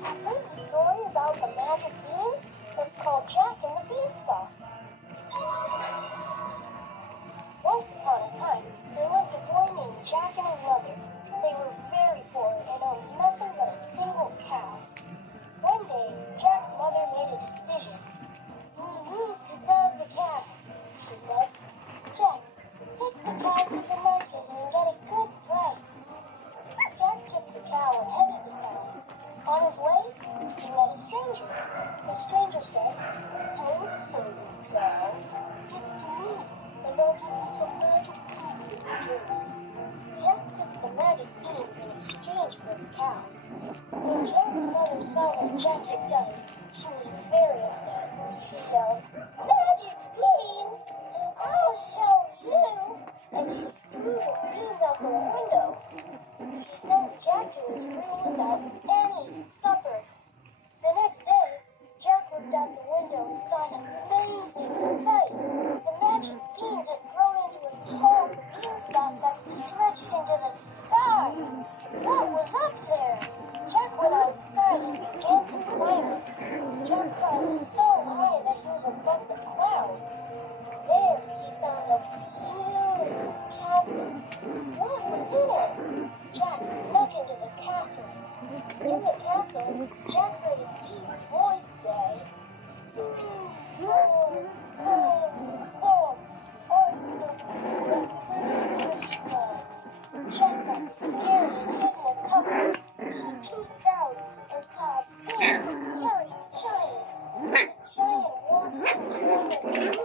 Here's a story about the magic beans. It's called Jack and the Beanstalk. Once upon a time, there lived a boy named Jack and his mother. They were very poor and owned nothing but a single cow. One day, Jack's mother made a decision. "We need to sell the cow," she said. "Jack, take the cow to the market and get a good price." Jack took the cow and headed to town. On his way, he met a stranger. The stranger said, "Don't sell the cow. Give it to me, and I'll give you some magic beans in return." Jack took the magic beans in exchange for the cow. When Jack's mother saw what Jack had done, she was very upset. She yelled, "Magic beans! I'll show you!" And she threw the beans out the window. She sent Jack to his room without any supper. The next day, Jack looked out the window and saw an amazing sight. The magic beans had grown into a tall beanstalk that stretched into the sky. What was up there? Jack went outside and began to climb it. Jack climbed so high that he was above the clouds. There he found a beautiful castle. What was in it? Jack snuck into the castle. In the castle, Jack heard a deep voice say, Jack got scared and hid in the cupboard. He peeked out and saw a big, scary giant. The giant walked into him and